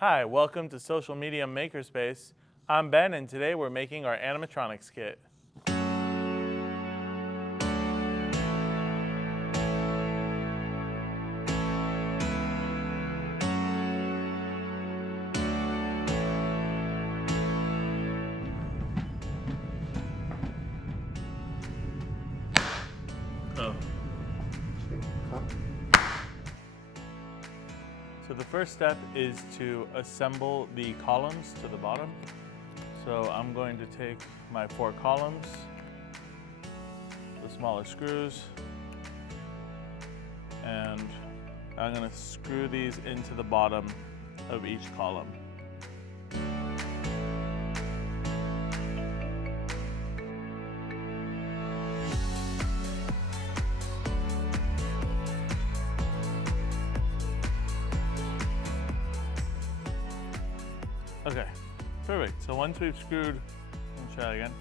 Hi, welcome to Social Media Makerspace. I'm Ben, and today we're making our animatronics kit. So the first step is to assemble the columns to the bottom. So I'm going to take my 4 columns, the smaller screws, and I'm going to screw these into the bottom of each column. Okay, perfect. So once we've screwed, let me try again.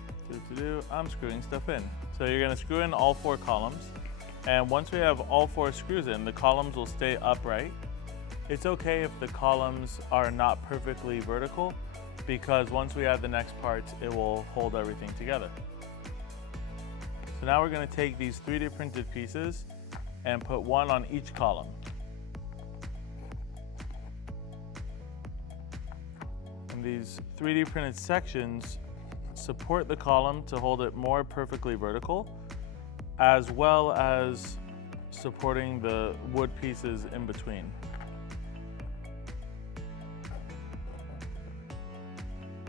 I'm screwing stuff in. So you're gonna screw in all 4 columns. And once we have all 4 screws in, the columns will stay upright. It's okay if the columns are not perfectly vertical, because once we add the next parts, it will hold everything together. So now we're gonna take these 3D printed pieces and put one on each column. And these 3D printed sections support the column to hold it more perfectly vertical, as well as supporting the wood pieces in between.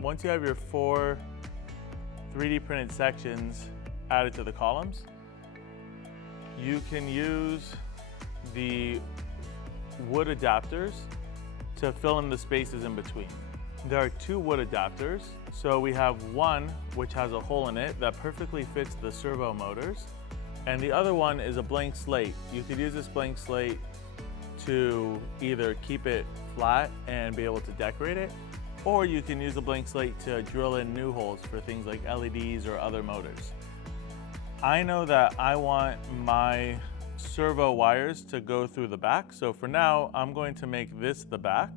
Once you have your 4 3D printed sections added to the columns, you can use the wood adapters to fill in the spaces in between. There are 2 wood adapters. So we have one which has a hole in it that perfectly fits the servo motors, and the other one is a blank slate. You could use this blank slate to either keep it flat and be able to decorate it, or you can use a blank slate to drill in new holes for things like LEDs or other motors. I know that I want my servo wires to go through the back, so for now I'm going to make this the back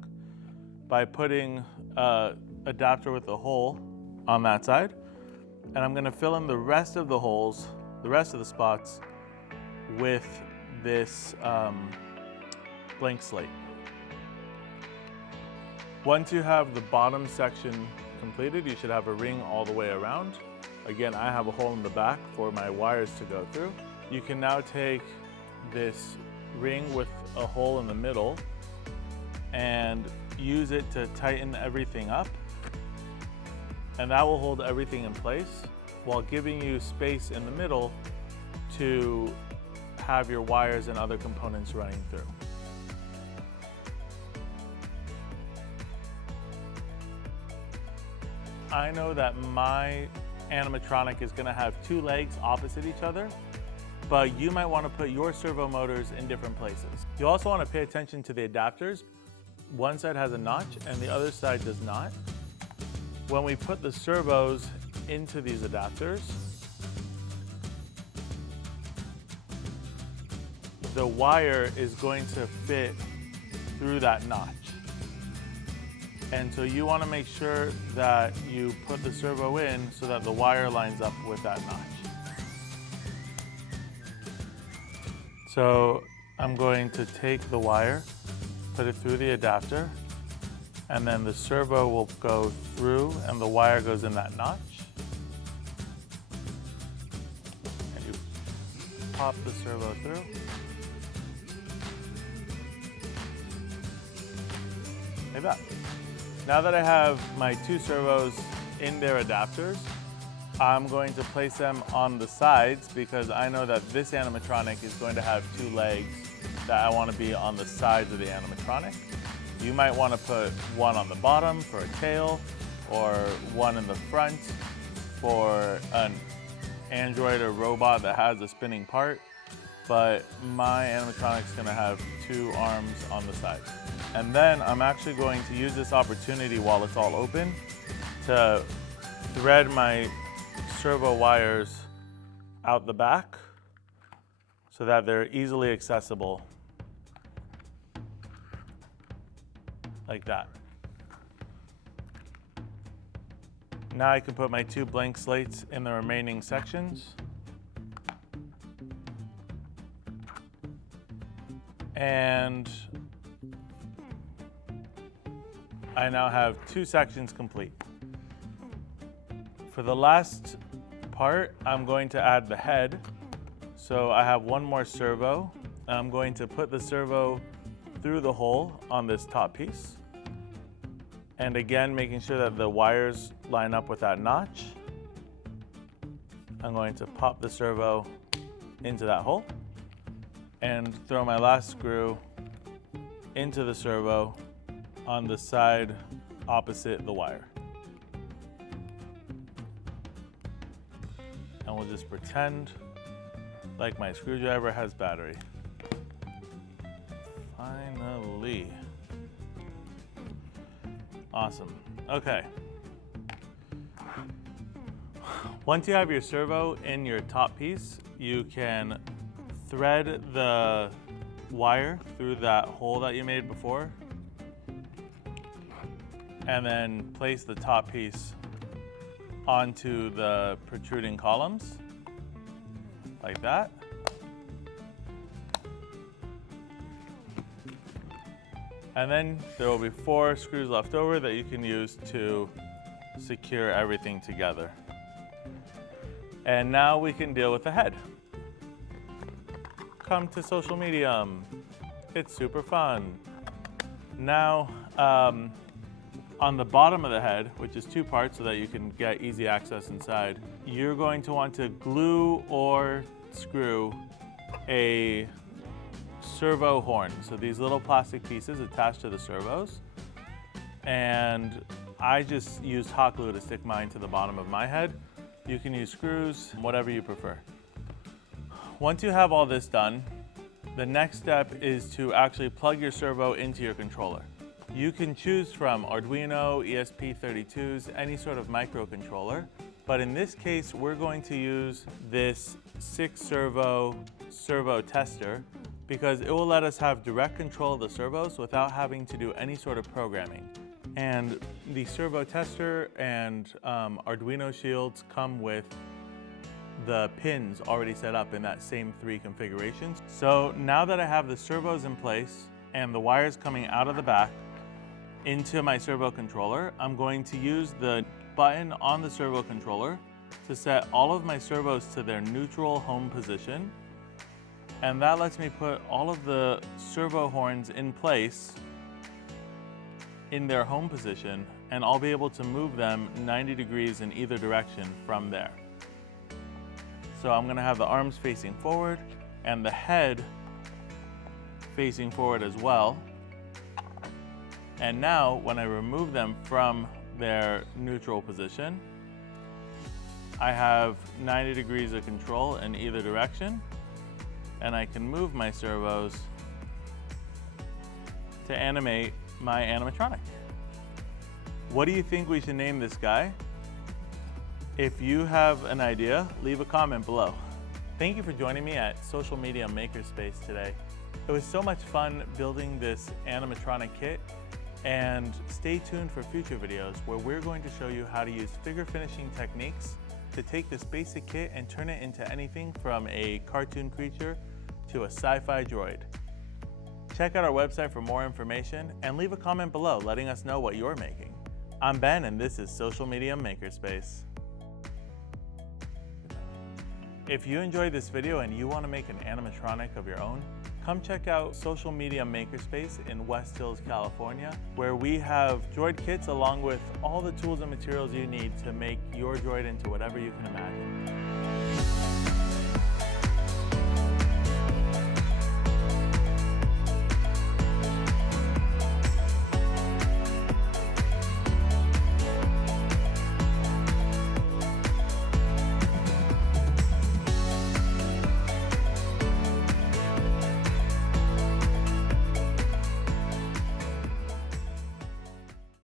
by putting an adapter with a hole on that side, and I'm going to fill in the rest of the holes, the rest of the spots, with this blank slate. Once you have the bottom section completed, you should have a ring all the way around. Again, I have a hole in the back for my wires to go through. You can now take this ring with a hole in the middle and use it to tighten everything up, and that will hold everything in place while giving you space in the middle to have your wires and other components running through. I know that my animatronic is going to have 2 legs opposite each other, but you might want to put your servo motors in different places. You also want to pay attention to the adapters. One side has a notch and the other side does not. When we put the servos into these adapters, the wire is going to fit through that notch. And so you want to make sure that you put the servo in so that the wire lines up with that notch. So I'm going to take the wire, put it through the adapter, and then the servo will go through and the wire goes in that notch. And you pop the servo through. Like that. Now that I have my 2 servos in their adapters, I'm going to place them on the sides because I know that this animatronic is going to have 2 legs that I want to be on the sides of the animatronic. You might want to put one on the bottom for a tail, or one in the front for an android or robot that has a spinning part, but my animatronic is going to have 2 arms on the side. And then I'm actually going to use this opportunity while it's all open to thread my servo wires out the back so that they're easily accessible like that. Now I can put my 2 blank slates in the remaining sections. And I now have 2 sections complete. For the last part, I'm going to add the head. So I have 1 more servo. I'm going to put the servo through the hole on this top piece. And again, making sure that the wires line up with that notch. I'm going to pop the servo into that hole and throw my last screw into the servo on the side opposite the wire. And we'll just pretend like my screwdriver has battery. Finally. Awesome. Okay. Once you have your servo in your top piece, you can thread the wire through that hole that you made before, and then place the top piece onto the protruding columns, like that. And then there will be 4 screws left over that you can use to secure everything together. And now we can deal with the head. Come to Social Medium. It's super fun. Now, on the bottom of the head, which is 2 parts so that you can get easy access inside, you're going to want to glue or screw a servo horn. So these little plastic pieces attached to the servos. And I just used hot glue to stick mine to the bottom of my head. You can use screws, whatever you prefer. Once you have all this done, the next step is to actually plug your servo into your controller. You can choose from Arduino, ESP32s, any sort of microcontroller, but in this case, we're going to use this 6-servo servo tester because it will let us have direct control of the servos without having to do any sort of programming. And the servo tester and Arduino shields come with the pins already set up in that same 3 configurations. So now that I have the servos in place and the wires coming out of the back into my servo controller, I'm going to use the button on the servo controller to set all of my servos to their neutral home position. And that lets me put all of the servo horns in place in their home position, and I'll be able to move them 90 degrees in either direction from there. So I'm gonna have the arms facing forward and the head facing forward as well. And now, when I remove them from their neutral position, I have 90 degrees of control in either direction, and I can move my servos to animate my animatronic. What do you think we should name this guy? If you have an idea, leave a comment below. Thank you for joining me at Social Media Makerspace today. It was so much fun building this animatronic kit, and stay tuned for future videos where we're going to show you how to use figure finishing techniques to take this basic kit and turn it into anything from a cartoon creature to a sci-fi droid. Check out our website for more information and leave a comment below letting us know what you're making. I'm Ben and this is Social Media Makerspace. If you enjoyed this video and you want to make an animatronic of your own, come check out Social Media Makerspace in West Hills, California, where we have droid kits along with all the tools and materials you need to make your droid into whatever you can imagine.